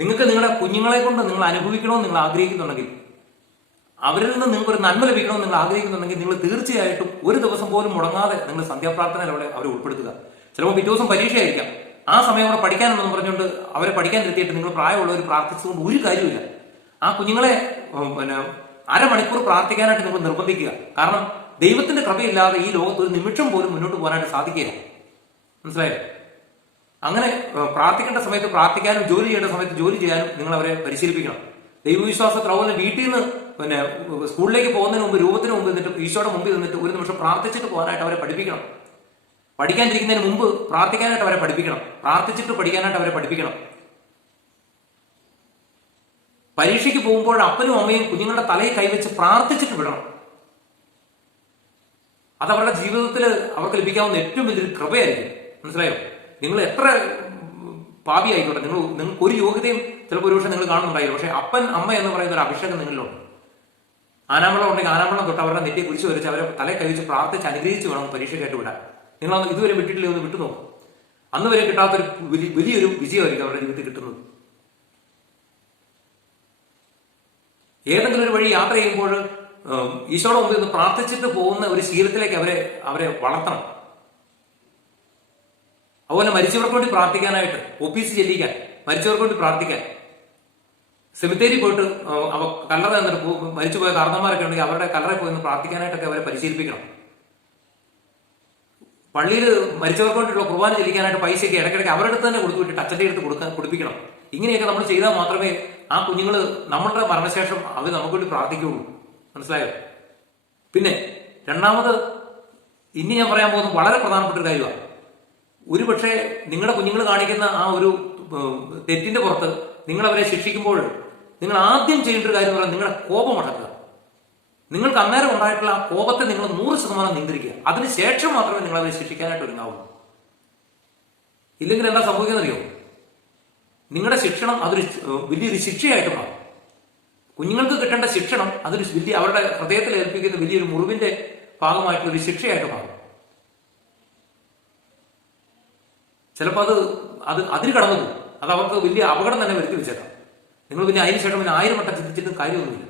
നിങ്ങൾക്ക് നിങ്ങളുടെ കുഞ്ഞുങ്ങളെ കൊണ്ട് നിങ്ങൾ അനുഭവിക്കണമെന്ന് നിങ്ങൾ ആഗ്രഹിക്കുന്നുണ്ടെങ്കിൽ, അവരിൽ നിന്ന് നിങ്ങൾക്ക് ഒരു നന്മ ലഭിക്കണമെന്ന് നിങ്ങൾ ആഗ്രഹിക്കുന്നുണ്ടെങ്കിൽ, നിങ്ങൾ തീർച്ചയായിട്ടും ഒരു ദിവസം പോലും മുടങ്ങാതെ നിങ്ങൾ സന്ധ്യാപ്രാർത്ഥനയിൽ അവരെ ഉൾപ്പെടുത്തുക. ചിലപ്പോൾ പിറ്റേ ദിവസം പരീക്ഷയായിരിക്കാം, ആ സമയം അവിടെ പഠിക്കാനുണ്ടെന്ന് പറഞ്ഞുകൊണ്ട് അവരെ പഠിക്കാൻ എത്തിയിട്ട് നിങ്ങൾ പ്രായമുള്ളവർ പ്രാർത്ഥിച്ചുകൊണ്ട് ഒരു കാര്യമില്ല. ആ കുഞ്ഞുങ്ങളെ അരമണിക്കൂർ പ്രാർത്ഥിക്കാനായിട്ട് നിങ്ങൾ നിർബന്ധിക്കുക. കാരണം ദൈവത്തിന്റെ കൃപയില്ലാതെ ഈ ലോകത്ത് ഒരു നിമിഷം പോലും മുന്നോട്ട് പോകാനായിട്ട് സാധിക്കില്ല. മനസ്സിലായോ? അങ്ങനെ പ്രാർത്ഥിക്കേണ്ട സമയത്ത് പ്രാർത്ഥിക്കാനും ജോലി ചെയ്യേണ്ട സമയത്ത് ജോലി ചെയ്യാനും നിങ്ങൾ അവരെ പരിശീലിപ്പിക്കണം. ദൈവവിശ്വാസത്തിൽ അതുപോലെ വീട്ടിൽ നിന്ന് സ്കൂളിലേക്ക് പോകുന്നതിന് മുമ്പ് രൂപത്തിന് മുമ്പ് നിന്നിട്ട് ഈശോയുടെ മുമ്പിൽ നിന്നിട്ട് ഒരു നിമിഷം പ്രാർത്ഥിച്ചിട്ട് പോകാനായിട്ട് അവരെ പഠിപ്പിക്കണം. പഠിക്കാനിരിക്കുന്നതിന് മുമ്പ് പ്രാർത്ഥിക്കാനായിട്ട് അവരെ പഠിപ്പിക്കണം. പ്രാർത്ഥിച്ചിട്ട് പഠിക്കാനായിട്ട് അവരെ പഠിപ്പിക്കണം. പരീക്ഷയ്ക്ക് പോകുമ്പോൾ അപ്പനും അമ്മയും കുഞ്ഞുങ്ങളുടെ തലയിൽ കൈവച്ച് പ്രാർത്ഥിച്ചിട്ട് വിടണം. അത് അവരുടെ ജീവിതത്തിൽ അവർക്ക് ലഭിക്കാവുന്ന ഏറ്റവും വലിയൊരു കൃപയായിരിക്കും. മനസ്സിലായോ? നിങ്ങൾ എത്ര പാപി ആയിക്കോട്ടെ, നിങ്ങൾക്ക് ഒരു യോഗ്യതയും ചിലപ്പോൾ ഒരുപക്ഷെ നിങ്ങൾ കാണുന്നുണ്ടായിരുന്നു, പക്ഷെ അപ്പൻ അമ്മ എന്ന് പറയുന്ന ഒരു അഭിഷേകം നിങ്ങളിലുണ്ട്. ആനാമ്പളം ഉണ്ടെങ്കിൽ ആനാമ്പളം തൊട്ട് അവരുടെ നെറ്റിയെ കുറിച്ച് വരച്ച് അവരെ തലയിൽ കൈവച്ച് പ്രാർത്ഥിച്ച് അനുഗ്രഹിച്ച് വേണം പരീക്ഷയ്ക്കായിട്ട് വിടാൻ. നിങ്ങളന്ന് ഇതുവരെ വിട്ടിട്ടില്ലേ, ഒന്ന് വിട്ടു നോക്കും. അന്ന് വരെ കിട്ടാത്തൊരു വലിയൊരു വിജയമായിരിക്കും അവരുടെ ജീവിതത്തിൽ കിട്ടുന്നത്. ഏതെങ്കിലും ഒരു വഴി യാത്ര ചെയ്യുമ്പോൾ ഈശോയുടെ മുമ്പിൽ നിന്ന് പ്രാർത്ഥിച്ചിട്ട് പോകുന്ന ഒരു ശീലത്തിലേക്ക് അവരെ വളർത്തണം. അതുപോലെ മരിച്ചവർക്ക് വേണ്ടി പ്രാർത്ഥിക്കാനായിട്ട്, ഒപ്പീസ് ചെല്ലിക്കാൻ, മരിച്ചവർക്ക് വേണ്ടി പ്രാർത്ഥിക്കാൻ, സെമിത്തേരി പോയിട്ട് കല്ലറ എന്നിട്ട് മരിച്ചുപോയ കാരണന്മാരൊക്കെ ഉണ്ടെങ്കിൽ അവരുടെ കല്ലറയിൽ പോയി പ്രാർത്ഥിക്കാനായിട്ടൊക്കെ അവരെ പരിശീലിപ്പിക്കണം. പള്ളിയിൽ മരിച്ചവർക്ക് വേണ്ടിയുള്ള കുർബാന ചെല്ലിക്കാനായിട്ട് പൈസയൊക്കെ ഇടയ്ക്കിടയ്ക്ക് അവരുടെ അടുത്ത് തന്നെ കൊടുത്തു വിട്ടിട്ട് അച്ഛൻ്റെ അടുത്ത് കൊടുപ്പിക്കണം. ഇങ്ങനെയൊക്കെ നമ്മൾ ചെയ്താൽ മാത്രമേ ആ കുഞ്ഞുങ്ങൾ നമ്മളുടെ മരണശേഷം അവർ നമുക്ക് വേണ്ടി പ്രാർത്ഥിക്കുകയുള്ളൂ. മനസ്സിലായോ? പിന്നെ രണ്ടാമത് ഇനി ഞാൻ പറയാൻ പോകുന്നത് വളരെ പ്രധാനപ്പെട്ട ഒരു കാര്യമാണ്. ഒരുപക്ഷെ നിങ്ങളുടെ കുഞ്ഞുങ്ങൾ കാണിക്കുന്ന ആ ഒരു തെറ്റിന്റെ പുറത്ത് നിങ്ങൾ അവരെ ശിക്ഷിക്കുമ്പോൾ നിങ്ങൾ ആദ്യം ചെയ്യേണ്ട ഒരു കാര്യം എന്ന് പറഞ്ഞാൽ നിങ്ങളുടെ കോപം അടക്കുക. നിങ്ങൾക്ക് അന്നേരം ഉണ്ടായിട്ടുള്ള ആ കോപത്തെ നിങ്ങൾ 100% നിയന്ത്രിക്കുക. അതിനുശേഷം മാത്രമേ നിങ്ങൾ അവരെ ശിക്ഷിക്കാനായിട്ട് ഒരുങ്ങാവുള്ളൂ. ഇല്ലെങ്കിൽ എന്താ സംഭവിക്കുന്നറിയോ? നിങ്ങളുടെ ശിക്ഷണം അതൊരു വലിയൊരു ശിക്ഷയായിട്ട് മാറും. കുഞ്ഞുങ്ങൾക്ക് കിട്ടേണ്ട ശിക്ഷണം അതൊരു അവരുടെ ഹൃദയത്തിൽ ഏൽപ്പിക്കുന്ന വലിയൊരു മുറിവിന്റെ ഭാഗമായിട്ടുള്ള ഒരു ശിക്ഷയായിട്ട് മാറും. ചിലപ്പോൾ അത് അതിന് കടന്നു പോകും. അത് അവർക്ക് വലിയ അപകടം തന്നെ വരുത്തി വെച്ചേക്കാം. നിങ്ങൾ പിന്നെ അതിന് ശേഷം 1000 വട്ടം ചിന്തിച്ചിട്ടും കാര്യമൊന്നുമില്ല.